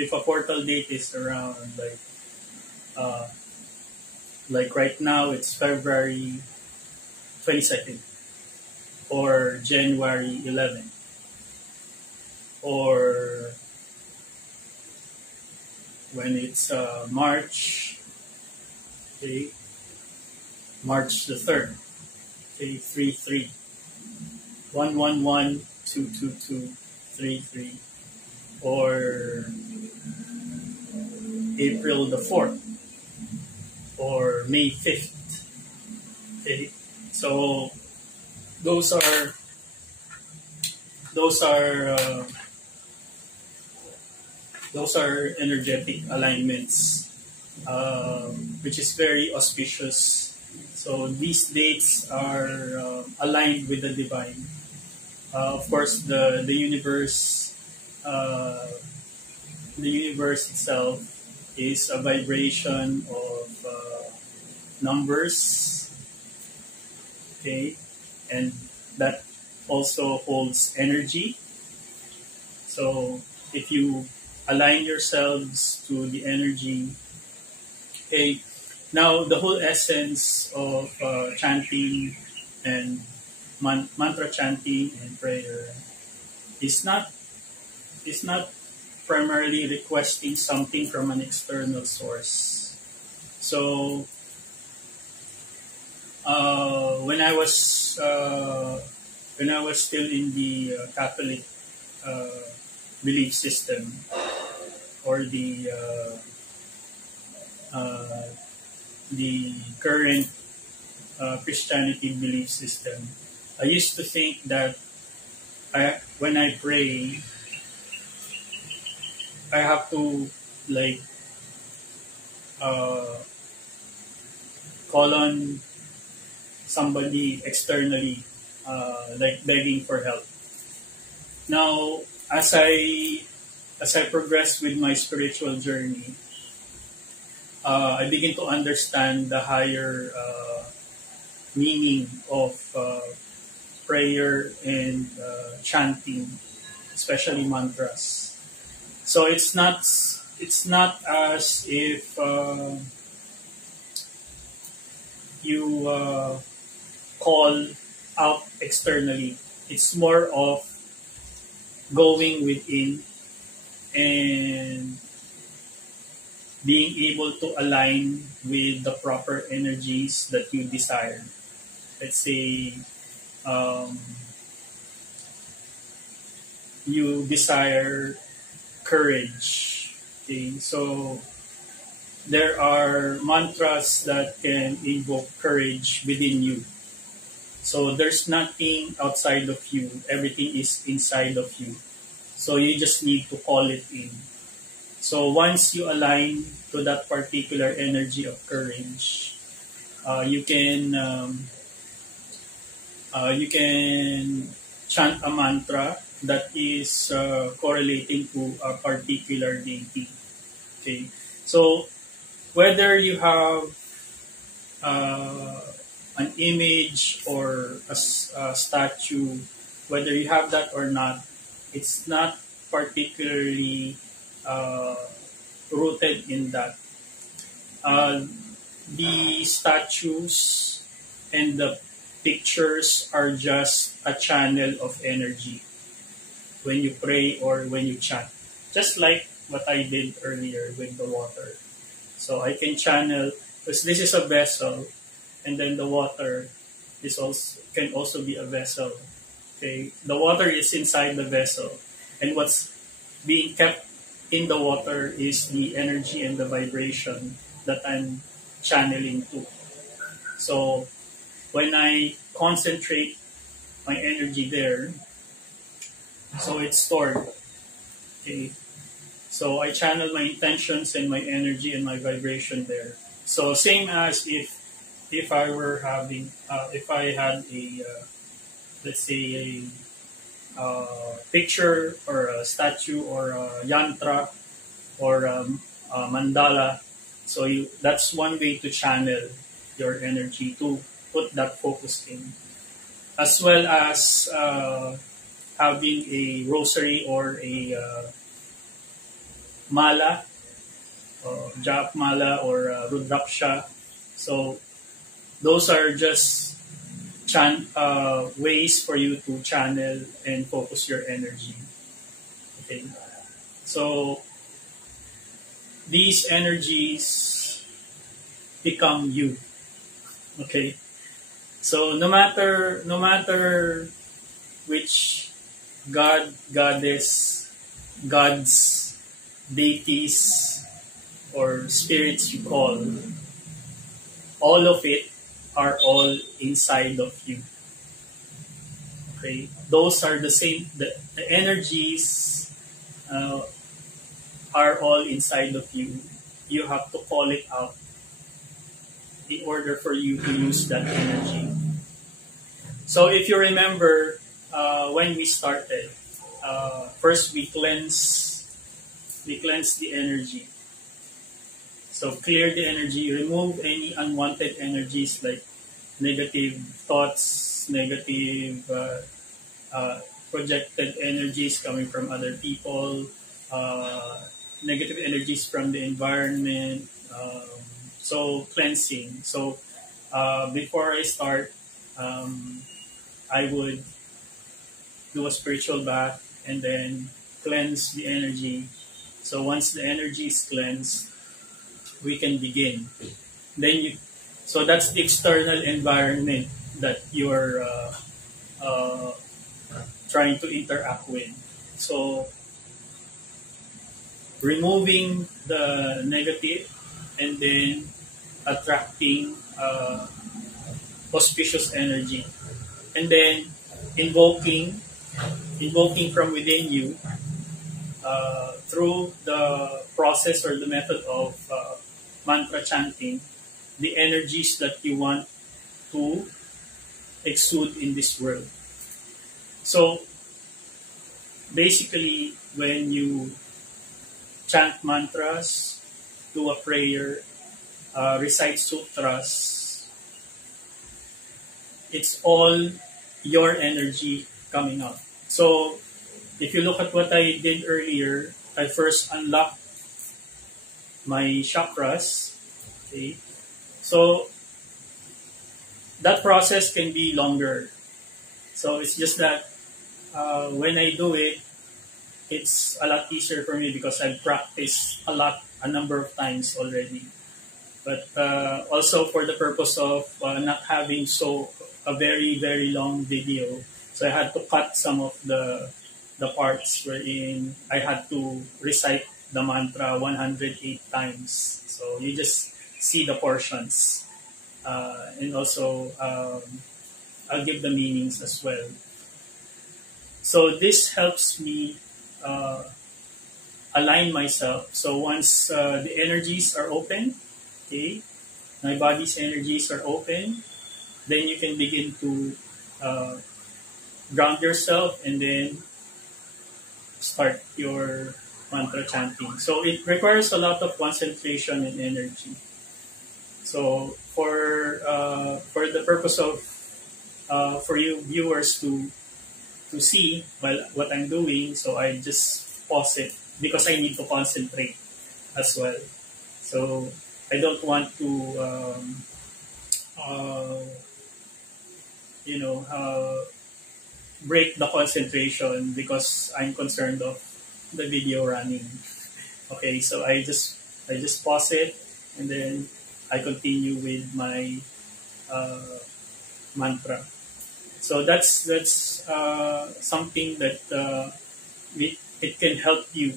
if a portal date is around uh, like right now it's February 22nd or January 11th or when it's March, okay, March the 3rd, okay, 3 3 1 1 1 2 2 2 3 3, or April the 4th or May 5th. Okay, so those are those are uh, those are energetic alignments, which is very auspicious. So these dates are aligned with the divine. Of course, uh, the universe itself is a vibration of numbers, okay, and that also holds energy. So if you align yourselves to the energy, okay, now the whole essence of chanting and mantra chanting and prayer is not is not primarily requesting something from an external source. So when I was still in the Catholic uh, belief system, or uh, the current Christianity belief system, I used to think that when I pray, I have to like uh, call on somebody externally, like begging for help. Now, as I progress with my spiritual journey, I begin to understand the higher meaning of prayer and chanting, especially mantras. So it's not as if you call out externally. It's more of going within and being able to align with the proper energies that you desire. Let's say um, you desire courage. Okay, so there are mantras that can invoke courage within you. So there's nothing outside of you, everything is inside of you. So you just need to call it in. So once you align to that particular energy of courage, you can you can chant a mantra that is correlating to a particular deity. Okay, so whether you have uh, an image or a statue, whether you have that or not, it's not particularly uh, rooted in that. Uh, the statues and the pictures are just a channel of energy when you pray or when you chant. Just like what I did earlier with the water. So I can channel, because this is a vessel, and then the water is also can also be a vessel. Okay, the water is inside the vessel, and what's being kept in the water is the energy and the vibration that I'm channeling to. So when I concentrate my energy there, so it's stored. Okay, so I channel my intentions and my energy and my vibration there. So same as if I were having if I had a let's say a picture or a statue or a yantra or a mandala. So that's one way to channel your energy, to put that focus in, as well as having a rosary or mala, jap mala, or rudraksha. So those are just ways for you to channel and focus your energy. Okay, so these energies become you. Okay, so no matter which god, goddess, gods, deities, or spirits you call, all of it are all inside of you. Okay, those are the same. The energies uh, are all inside of you. You have to call it out in order for you to use that energy. So if you remember, when we started, first we cleanse the energy. So clear the energy, remove any unwanted energies like negative thoughts, negative projected energies coming from other people, uh, negative energies from the environment. So cleansing. So before I start, um, I would do a spiritual bath and then cleanse the energy. So once the energy is cleansed, we can begin. Then so that's the external environment that you're uh, trying to interact with. So removing the negative and then attracting auspicious energy, and then invoking from within you through the process or the method of mantra chanting the energies that you want to exude in this world. So basically, when you chant mantras, do a prayer, recite sutras, it's all your energy coming out. So if you look at what I did earlier, I first unlocked my chakras. Okay, so that process can be longer. So it's just that when I do it, it's a lot easier for me because I've practiced a number of times already. But also for the purpose of not having a very very long video, so I had to cut some of the parts wherein I had to recite the mantra 108 times. So you just see the portions, and also I'll give the meanings as well. So this helps me uh, align myself. So once the energies are open, okay, my body's energies are open, then you can begin to uh, ground yourself and then start your mantra chanting. So it requires a lot of concentration and energy. So for the purpose of for you viewers to see what I'm doing, so I just pause it because I need to concentrate as well. So I don't want to uh, break the concentration because I'm concerned of the video running. Okay, so I just pause it and then I continue with my mantra. So that's something that it can help you.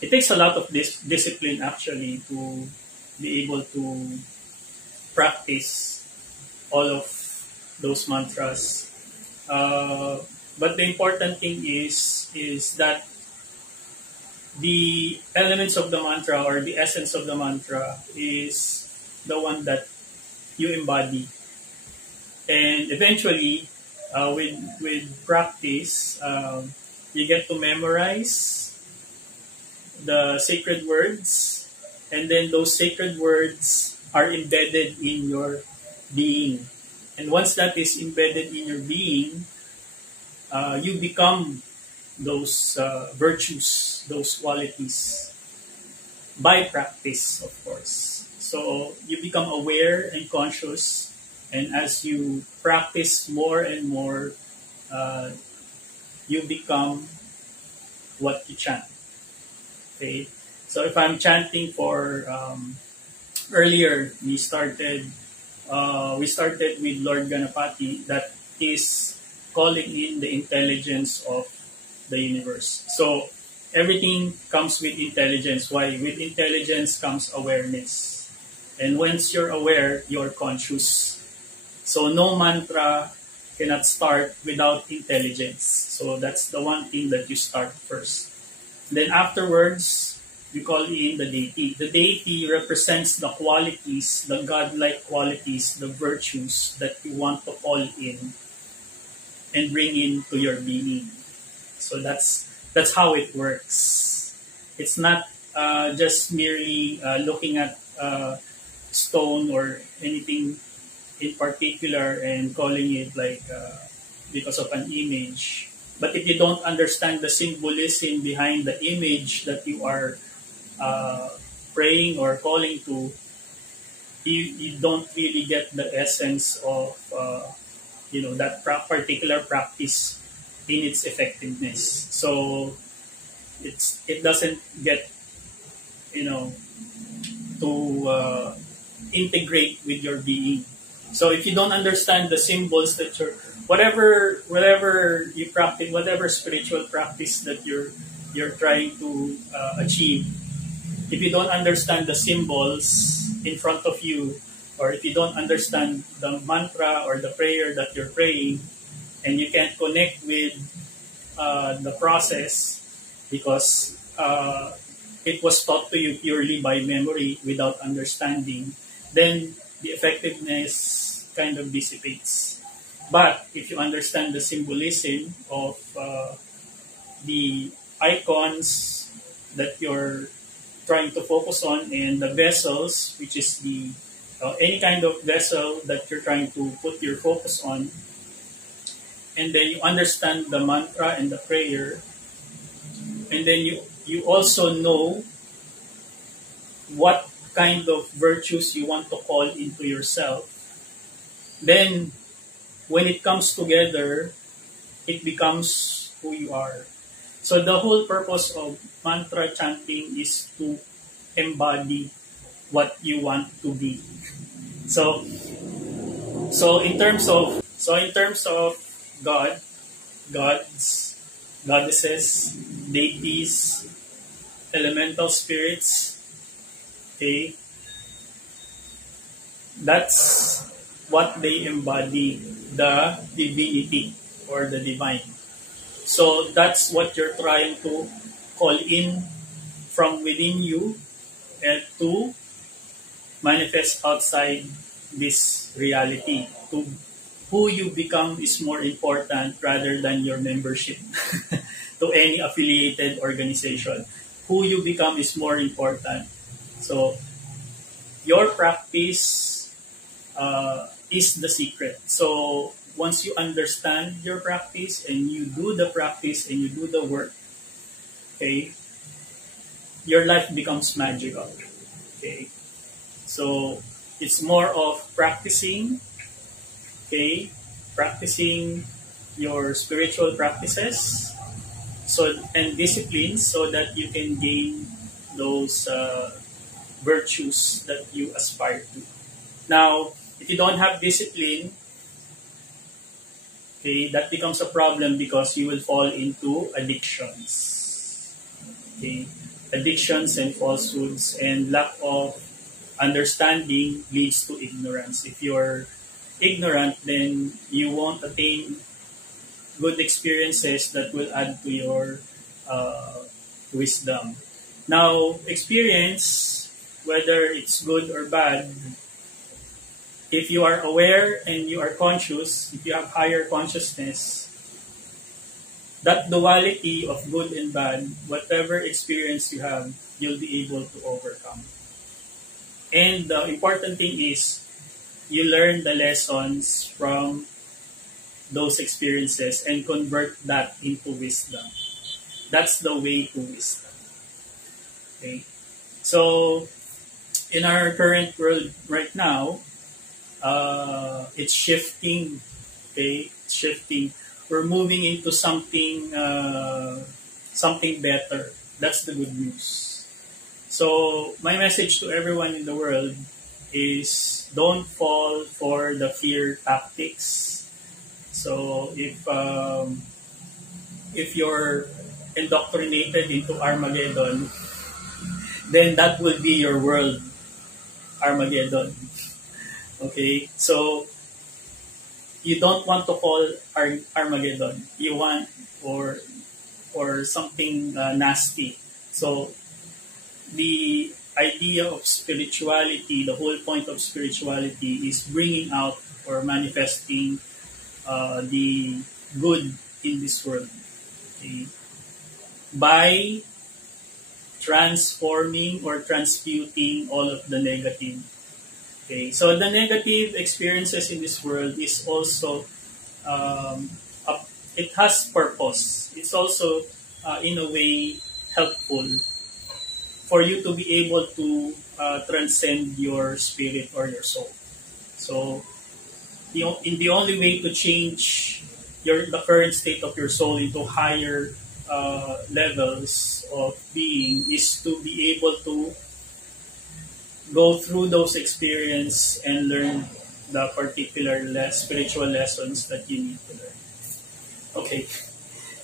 It takes a lot of discipline actually to be able to practice all of those mantras. But the important thing is that the elements of the mantra or the essence of the mantra is the one that you embody, and eventually, with practice, you get to memorize the sacred words, and then those sacred words are embedded in your being. And once that is embedded in your being, you become those virtues, those qualities by practice, of course. So you become aware and conscious, and as you practice more and more, uh, you become what you chant. Okay, so if I'm chanting for earlier, we started with Lord Ganapati, that is calling in the intelligence of the universe. So everything comes with intelligence. Why? With intelligence comes awareness. And once you're aware, you're conscious. So no mantra cannot start without intelligence. So that's the one thing that you start first. Then afterwards, we call in the deity. The deity represents the qualities, the godlike qualities, the virtues that you want to call in and bring into your being. So that's how it works. It's not just merely looking at stone or anything in particular and calling it like because of an image. But if you don't understand the symbolism behind the image that you are praying or calling to, you don't really get the essence of that particular practice in its effectiveness. So it doesn't get to integrate with your being. So if you don't understand the symbols that whatever you practice, whatever spiritual practice that you're trying to achieve, if you don't understand the symbols in front of you, or if you don't understand the mantra or the prayer that you're praying, and you can't connect with the process because it was taught to you purely by memory without understanding, then the effectiveness kind of dissipates. But if you understand the symbolism of the icons that you're trying to focus on, and the vessels, which is the any kind of vessel that you're trying to put your focus on, and then you understand the mantra and the prayer, and then you also know what kind of virtues you want to call into yourself, then when it comes together, it becomes who you are. So the whole purpose of mantra chanting is to embody what you want to be. So in terms of God, gods, goddesses, deities, elemental spirits, okay, that's what they embody, the divinity or the divine. So that's what you're trying to call in from within you and to manifest outside this reality. To who you become is more important rather than your membership to any affiliated organization. Who you become is more important. So your practice is the secret. So once you understand your practice and you do the practice and you do the work, okay, your life becomes magical. Okay, so it's more of practicing, okay, practicing your spiritual practices, so and disciplines, so that you can gain those virtues that you aspire to. Now, if you don't have discipline, okay, that becomes a problem because you will fall into addictions. Okay, addictions and falsehoods and lack of understanding leads to ignorance. If you're ignorant, then you won't attain good experiences that will add to your wisdom. Now, experience, whether it's good or bad, if you are aware and you are conscious, if you have higher consciousness, that duality of good and bad, whatever experience you have, you'll be able to overcome. And the important thing is, you learn the lessons from those experiences and convert that into wisdom. That's the way to wisdom. Okay? So, in our current world right now, it's shifting. Okay, it's shifting. We're moving into something better. That's the good news. So my message to everyone in the world is don't fall for the fear tactics. So if you're indoctrinated into Armageddon, then that will be your world, Armageddon. Okay, so you don't want to call Armageddon. You want or something nasty. So the idea of spirituality, the whole point of spirituality is bringing out or manifesting the good in this world, okay, by transforming or transmuting all of the negative. Okay, so the negative experiences in this world is also it has purpose. It's also in a way helpful for you to be able to transcend your spirit or your soul. So the only way to change the current state of your soul into higher levels of being is to be able to go through those experiences and learn the particular spiritual lessons that you need to learn. Okay,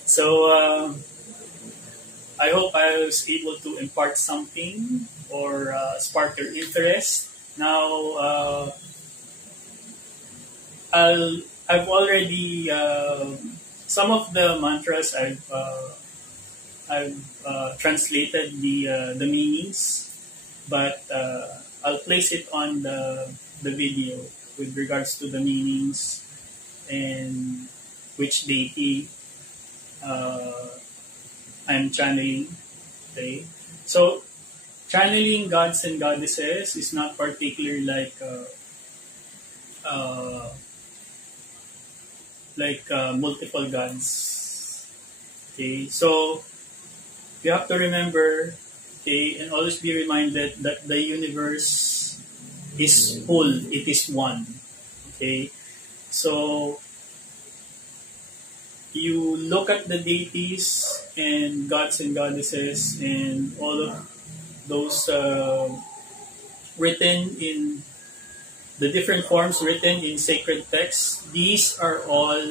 so I hope I was able to impart something or spark your interest. Now, I've already some of the mantras I've translated the meanings, but I'll place it on the video with regards to the meanings and which deity I'm channeling. Okay, so channeling gods and goddesses is not particularly like multiple gods. Okay, so you have to remember, okay, and always be reminded that the universe is whole, it is one. Okay, so you look at the deities and gods and goddesses and all of those written in the different forms written in sacred texts. These are all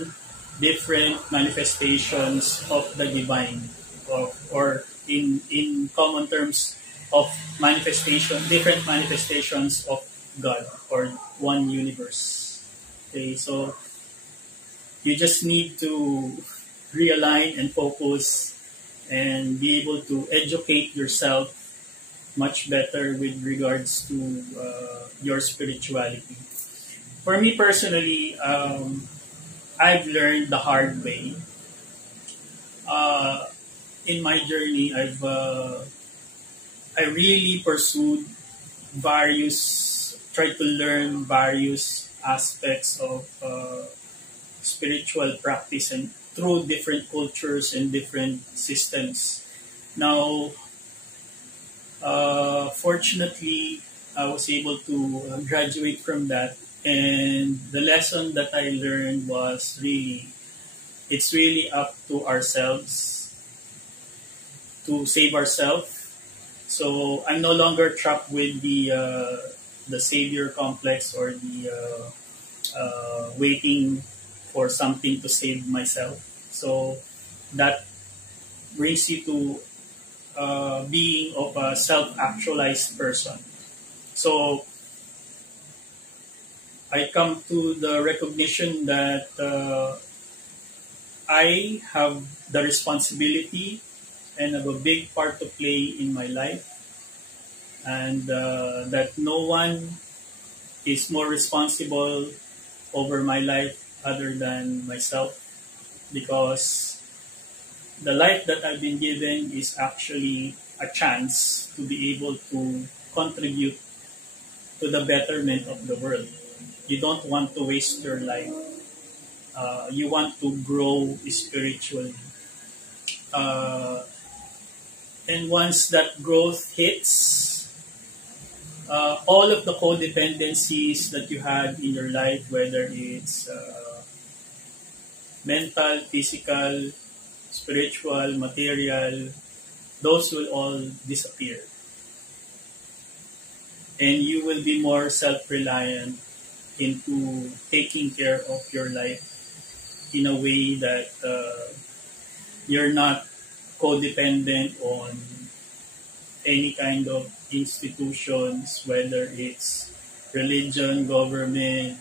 different manifestations of the divine, or in common terms of manifestation, different manifestations of God or one universe. Okay, so you just need to realign and focus and be able to educate yourself much better with regards to your spirituality. For me personally, I've learned the hard way. In my journey, I really pursued tried to learn various aspects of spiritual practice and through different cultures and different systems. Now, fortunately, I was able to graduate from that, and the lesson that I learned was it's really up to ourselves to save ourselves. So I'm no longer trapped with the savior complex or the waiting for something to save myself. So that brings you to being of a self-actualized person. So I come to the recognition that I have the responsibility and have a big part to play in my life, and that no one is more responsible over my life other than myself, because the life that I've been given is actually a chance to be able to contribute to the betterment of the world. You don't want to waste your life. You want to grow spiritually. Uh, and once that growth hits, all of the codependencies that you had in your life, whether it's mental, physical, spiritual, material, those will all disappear. And you will be more self-reliant into taking care of your life in a way that you're not codependent on any kind of institutions, whether it's religion, government,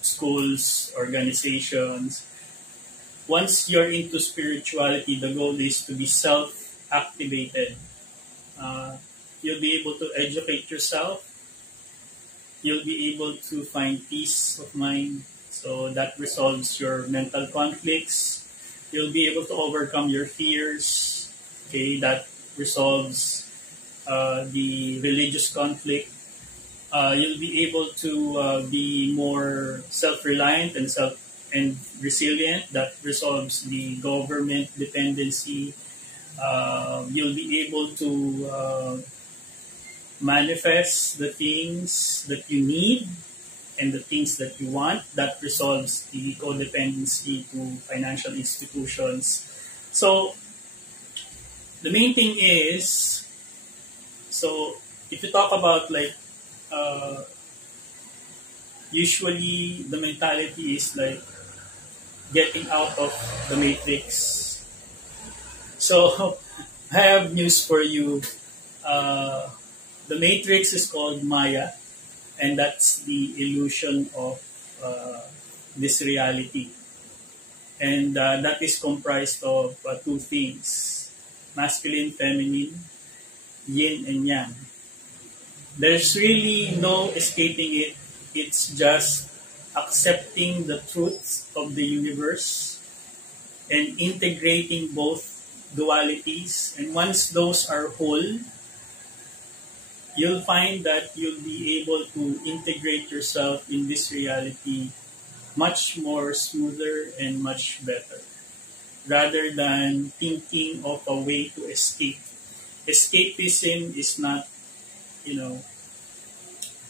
schools, organizations. Once you're into spirituality, the goal is to be self-activated. Uh, you'll be able to educate yourself. You'll be able to find peace of mind. So that resolves your mental conflicts. You'll be able to overcome your fears. Okay, that resolves the religious conflict. You'll be able to be more self-reliant and resilient. That resolves the government dependency. You'll be able to manifest the things that you need and the things that you want. That resolves the codependency to financial institutions. So the main thing is, so if you talk about like, usually the mentality is like getting out of the matrix. So I have news for you. The matrix is called Maya, and that's the illusion of this reality. And that is comprised of two things: masculine, feminine, yin and yang. There's really no escaping it. It's just accepting the truths of the universe and integrating both dualities. And once those are whole, you'll find that you'll be able to integrate yourself in this reality much more smoother and much better, rather than thinking of a way to escape. Escapism is not,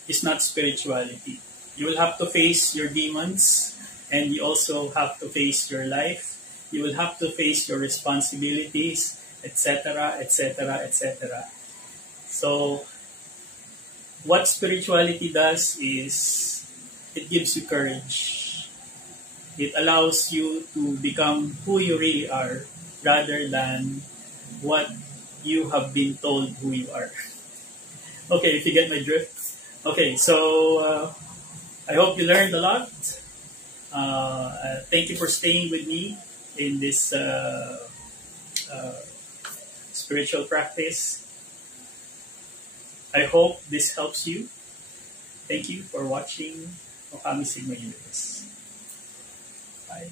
is not spirituality. You will have to face your demons, and you also have to face your life. You will have to face your responsibilities, etc., etc., etc. So, what spirituality does is it gives you courage. It allows you to become who you really are rather than what you have been told who you are. Okay, if you get my drift. Okay, so I hope you learned a lot. Thank you for staying with me in this spiritual practice. I hope this helps you. Thank you for watching Okami Sigma Universe. Bye.